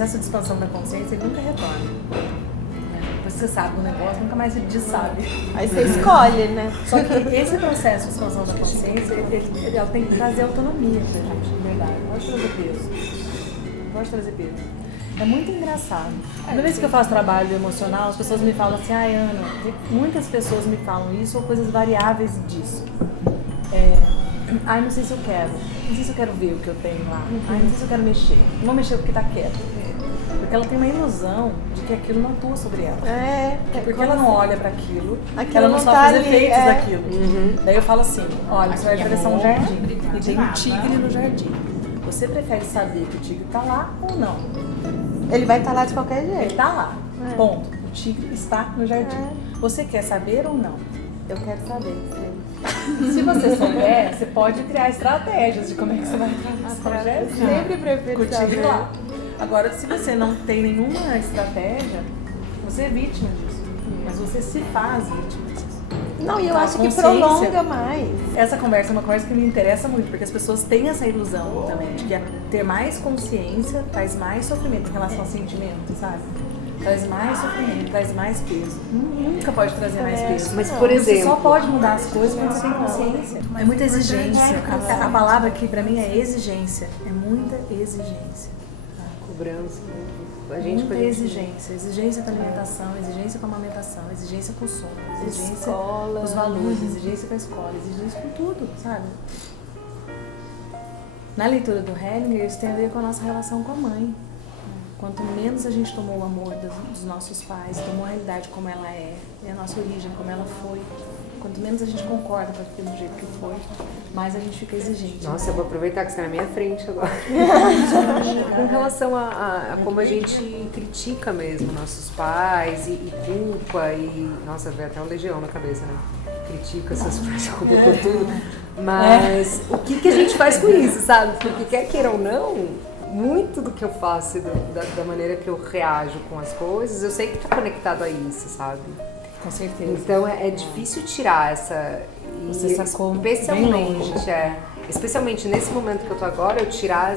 processo de expansão da consciência, ele nunca retorna. Depois que você sabe do negócio, nunca mais se sabe. Aí você escolhe, né? Só que esse processo de expansão da consciência, ela tem que trazer autonomia pra gente, de verdade. Não pode trazer peso. Não pode trazer peso. É muito engraçado. Toda vez que eu faço trabalho emocional, as pessoas me falam assim, ai Ana, muitas pessoas me falam isso ou coisas variáveis disso. Ai, não sei se eu quero. Não sei se eu quero ver o que eu tenho lá. Ai, não sei se eu quero mexer. Não vou mexer porque tá quieto. Porque ela tem uma ilusão de que aquilo não atua sobre ela. Porque ela não olha para aquilo, ela não sofre os efeitos daquilo. Daí eu falo assim, olha, você vai atravessar um jardim e tem um tigre no jardim. Você prefere saber que o tigre tá lá ou não? Ele vai estar lá de qualquer jeito. Ele tá lá, ponto. O tigre está no jardim. Você quer saber ou não? Eu quero saber. Se você souber, você pode criar estratégias de como é que você vai atravessar o jardim. Sempre prefiro saber. Lá. Agora, se você não tem nenhuma estratégia, você é vítima disso. Mas você se faz vítima disso. Não, e eu acho que prolonga mais. Essa conversa é uma conversa que me interessa muito, porque as pessoas têm essa ilusão também, de que ter mais consciência traz mais sofrimento em relação ao sentimento, sabe? Traz mais sofrimento, traz mais peso. Nunca pode trazer mais peso. Mas, por exemplo... Você só pode mudar as coisas quando você tem consciência. É muita exigência. A palavra aqui pra mim é exigência. É muita exigência. Cobrança. Muita exigência. Exigência com a alimentação, exigência com a amamentação, exigência com o sono, exigência com os valores, exigência com a escola, exigência com tudo, sabe? Na leitura do Hellinger, isso tem a ver com a nossa relação com a mãe. Quanto menos a gente tomou o amor dos nossos pais, tomou a realidade como ela é, e a nossa origem como ela foi, quanto menos a gente concorda com aquilo do jeito que foi, mais a gente fica exigente. Nossa, eu vou aproveitar que você está na minha frente agora. Com relação a como a gente critica mesmo nossos pais e culpa e... Nossa, veio até uma legião na cabeça, né? Critica essas coisas, culpa por tudo. Mas o que a gente faz com isso, sabe? Porque quer queira ou não, muito do que eu faço e da maneira que eu reajo com as coisas, eu sei que está conectado a isso, sabe? Com certeza. Então é difícil tirar essa... Você sacou bem longe. Especialmente nesse momento que eu tô agora, eu tirar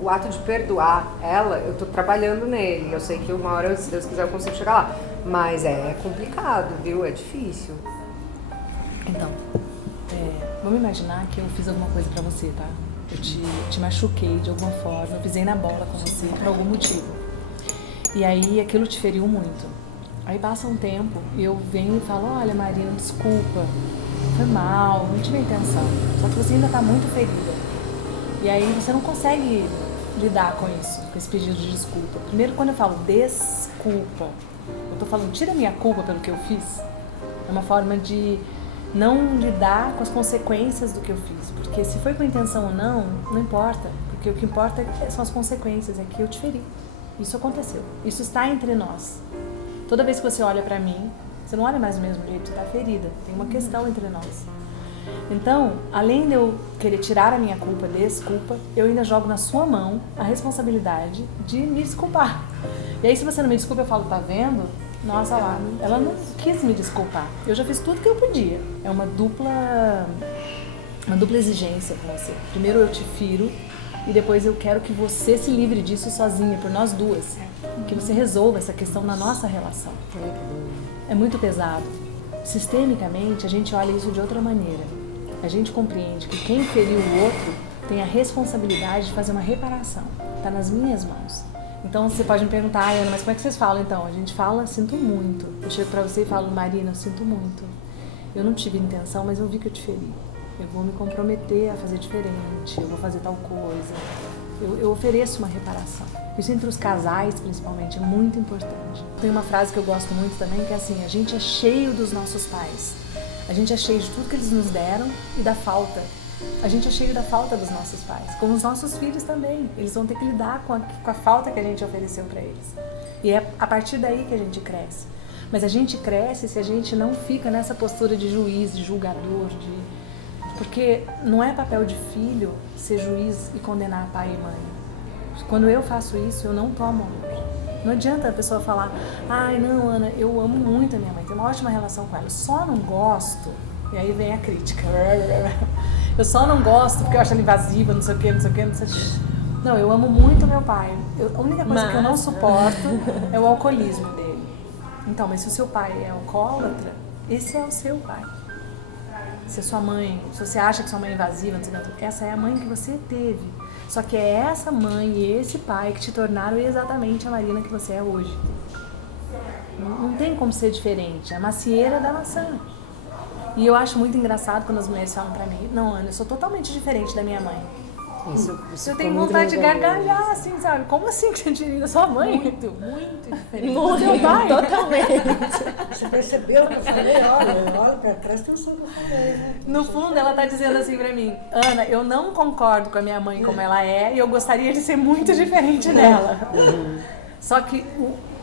o ato de perdoar ela, eu tô trabalhando nele. Eu sei que uma hora, se Deus quiser, eu consigo chegar lá. Mas é complicado, viu? É difícil. Então, vamos imaginar que eu fiz alguma coisa pra você, tá? Eu te machuquei de alguma forma, eu pisei na bola com você por algum motivo. E aí aquilo te feriu muito. Aí passa um tempo e eu venho e falo, olha Marina, desculpa, foi mal, não tive intenção. Só que você ainda tá muito ferida. E aí você não consegue lidar com isso, com esse pedido de desculpa. Primeiro, quando eu falo desculpa, eu tô falando, tira a minha culpa pelo que eu fiz. É uma forma de não lidar com as consequências do que eu fiz. Porque se foi com intenção ou não, não importa. Porque o que importa são as consequências, é que eu te feri. Isso aconteceu. Isso está entre nós. Toda vez que você olha pra mim, você não olha mais do mesmo jeito, você tá ferida. Tem uma questão entre nós. Então, além de eu querer tirar a minha culpa, desculpa, eu ainda jogo na sua mão a responsabilidade de me desculpar. E aí, se você não me desculpa, eu falo, tá vendo? Nossa, lá, ela não quis me desculpar. Eu já fiz tudo que eu podia. É uma dupla exigência com você. Primeiro eu te firo e depois eu quero que você se livre disso sozinha, por nós duas. Que você resolva essa questão na nossa relação. É muito pesado. Sistemicamente, a gente olha isso de outra maneira. A gente compreende que quem feriu o outro tem a responsabilidade de fazer uma reparação. Está nas minhas mãos. Então você pode me perguntar, Ana, mas como é que vocês falam então? A gente fala, sinto muito. Eu chego pra você e falo, Marina, eu sinto muito. Eu não tive intenção, mas eu vi que eu te feri. Eu vou me comprometer a fazer diferente, eu vou fazer tal coisa. Eu ofereço uma reparação. Isso entre os casais, principalmente, é muito importante. Tem uma frase que eu gosto muito também, que é assim, a gente é cheio dos nossos pais. A gente é cheio de tudo que eles nos deram e da falta. A gente é cheio da falta dos nossos pais, como os nossos filhos também. Eles vão ter que lidar com a falta que a gente ofereceu para eles. E é a partir daí que a gente cresce. Mas a gente cresce se a gente não fica nessa postura de juiz, de julgador, porque não é papel de filho ser juiz e condenar pai e mãe. Quando eu faço isso, eu não tomo amor. Não adianta a pessoa falar, ai não, Ana, eu amo muito a minha mãe, tenho uma ótima relação com ela, eu só não gosto, e aí vem a crítica. Eu só não gosto porque eu acho ela invasiva, não sei o que, não sei o que, não sei o que. Não, eu amo muito meu pai. A única coisa que eu não suporto é o alcoolismo dele. Então, mas se o seu pai é alcoólatra, esse é o seu pai. Se a sua mãe, se você acha que sua mãe é invasiva, essa é a mãe que você teve. Só que é essa mãe e esse pai que te tornaram exatamente a Marina que você é hoje. Não tem como ser diferente. É a macieira da maçã. E eu acho muito engraçado quando as mulheres falam pra mim, não, Ana, eu sou totalmente diferente da minha mãe. Isso eu tenho vontade de gargalhar, assim, sabe? Como assim que você diria da sua mãe? Muito diferente. Do seu pai? Totalmente. Você percebeu que eu falei? Olha, presta atenção que eu falei, né? No fundo, ela tá dizendo assim pra mim, Ana, eu não concordo com a minha mãe como ela é e eu gostaria de ser muito diferente dela. Só que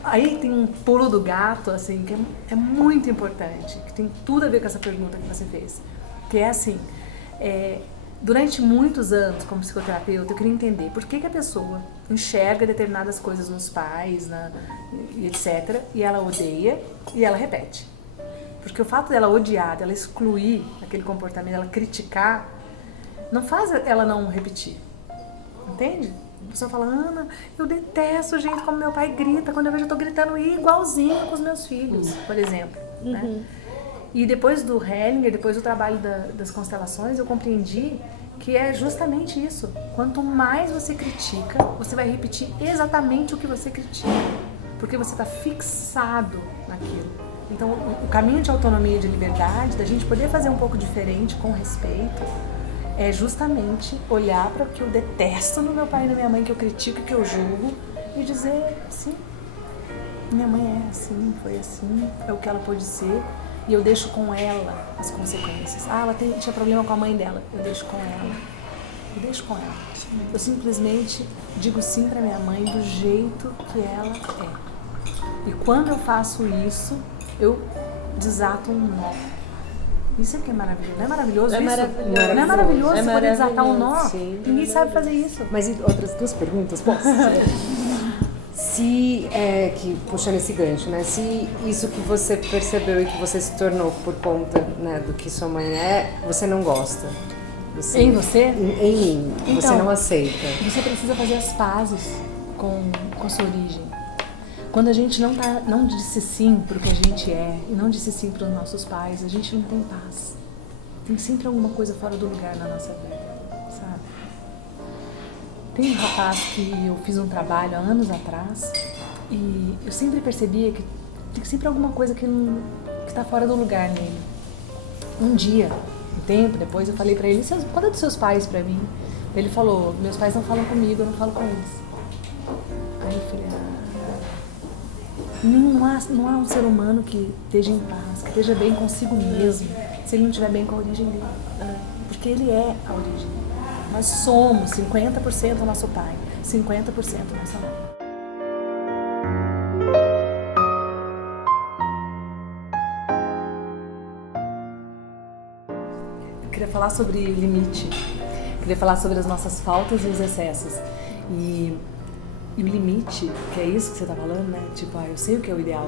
aí tem um pulo do gato, assim, que é muito importante, que tem tudo a ver com essa pergunta que você fez. Que é assim, durante muitos anos, como psicoterapeuta, eu queria entender por que a pessoa enxerga determinadas coisas nos pais, e etc., e ela odeia e ela repete. Porque o fato dela odiar, dela excluir aquele comportamento, dela criticar, não faz ela não repetir. Entende? A pessoa fala, Ana, eu detesto o jeito como meu pai grita, quando eu vejo eu tô gritando igualzinho com os meus filhos, por exemplo. Né? E depois do Hellinger, depois do trabalho das constelações, eu compreendi que é justamente isso. Quanto mais você critica, você vai repetir exatamente o que você critica. Porque você está fixado naquilo. Então, o caminho de autonomia e de liberdade, da gente poder fazer um pouco diferente, com respeito, é justamente olhar para o que eu detesto no meu pai e na minha mãe, que eu critico, que eu julgo, e dizer, sim, minha mãe é assim, foi assim, é o que ela pode ser. E eu deixo com ela as consequências. Ela tinha problema com a mãe dela. Eu deixo com ela. Eu simplesmente digo sim pra minha mãe do jeito que ela é. E quando eu faço isso, eu desato um nó. Isso é que é maravilhoso. Não é maravilhoso isso? Não é maravilhoso você poder desatar um nó? Sim. Ninguém sabe fazer isso. Mas e outras duas perguntas, posso? Se, puxando esse gancho, né? Se isso que você percebeu e que você se tornou por conta, né, do que sua mãe é, você não gosta. Em você? Em mim. Então, você não aceita. Você precisa fazer as pazes com a sua origem. Quando a gente não disse sim pro que a gente é e não disse sim pros nossos pais, a gente não tem paz. Tem sempre alguma coisa fora do lugar na nossa vida, sabe? Tem um rapaz que eu fiz um trabalho há anos atrás e eu sempre percebia que tem sempre alguma coisa que tá fora do lugar nele. Um dia, um tempo depois, eu falei pra ele, conta dos seus pais pra mim. Ele falou, meus pais não falam comigo, eu não falo com eles. Aí eu falei, não há um ser humano que esteja em paz, que esteja bem consigo mesmo, se ele não estiver bem com a origem dele. Porque ele é a origem. Nós somos 50% nosso pai, 50% nossa mãe. Eu queria falar sobre limite, queria falar sobre as nossas faltas e os excessos. E o limite, que é isso que você está falando, né? Tipo, eu sei o que é o ideal,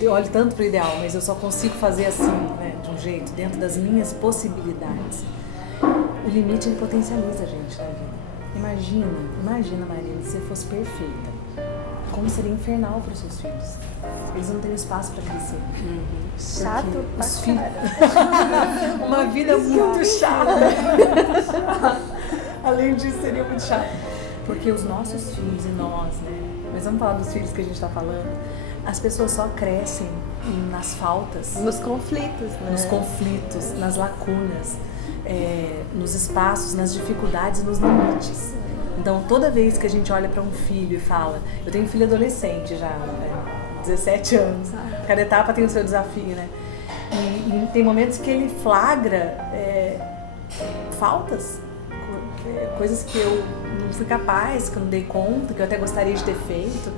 eu olho tanto para o ideal, mas eu só consigo fazer assim, né? De um jeito, dentro das minhas possibilidades. O limite, ele potencializa a gente na vida. Imagina, Marina, se você fosse perfeita. Como seria infernal para os seus filhos. Eles não teriam espaço para crescer. Chato pra os filhos... Uma vida muito chata. Além disso, seria muito chato. Porque os nossos filhos e nós, né? Mas vamos falar dos filhos que a gente está falando. As pessoas só crescem nas faltas. Nos conflitos, né? Nos conflitos, nas lacunas. Nos espaços, nas dificuldades, nos limites. Então, toda vez que a gente olha para um filho e fala, eu tenho um filho adolescente já, né? 17 anos, cada etapa tem o seu desafio, né? E tem momentos que ele flagra faltas, coisas que eu não fui capaz, que eu não dei conta, que eu até gostaria de ter feito.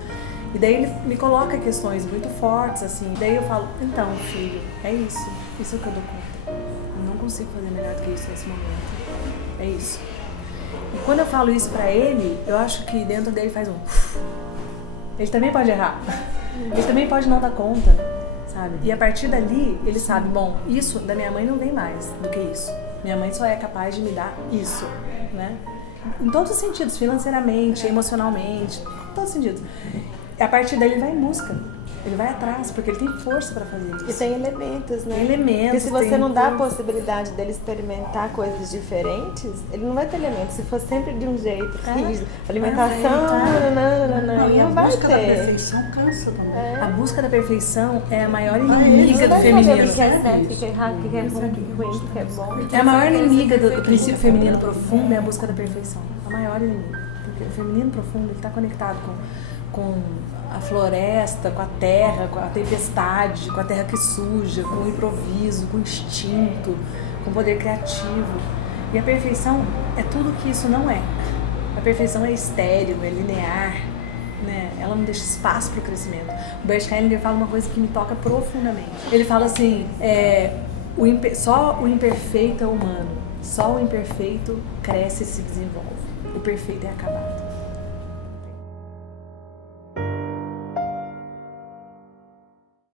E daí ele me coloca questões muito fortes, assim. Daí eu falo, então, filho, é isso é o que eu dou conta. Eu não consigo fazer melhor do que isso nesse momento. É isso. E quando eu falo isso pra ele, eu acho que dentro dele faz um... Ele também pode errar. Ele também pode não dar conta, sabe? E a partir dali, ele sabe, bom, isso da minha mãe não vem mais do que isso. Minha mãe só é capaz de me dar isso, né? em todos os sentidos, financeiramente, emocionalmente, em todos os sentidos. E a partir daí ele vai em busca. Ele vai atrás, porque ele tem força para fazer isso. E tem elementos, né? Tem elementos. Porque se você tem não dá a tudo. possibilidade dele experimentar coisas diferentes, ele não vai ter elementos. Se for sempre de um jeito, rígido, alimentação, E a não vai busca da ter. perfeição cansa também. A busca da perfeição é a maior Você inimiga não do vai saber o feminino. que é certo, o que é errado, o que é ruim, o que é ruim, o que é bom. É a maior inimiga do princípio feminino profundo é a busca da perfeição. A maior inimiga. Porque o feminino profundo está conectado com a floresta, com a terra, com a tempestade, com a terra que suja, com o improviso, com o instinto, com o poder criativo. E a perfeição é tudo que isso não é. A perfeição é estéril, é linear, né? Ela não deixa espaço para o crescimento. O Bert Hellinger fala uma coisa que me toca profundamente. Ele fala assim, só o imperfeito é humano, só o imperfeito cresce e se desenvolve. O perfeito é acabado.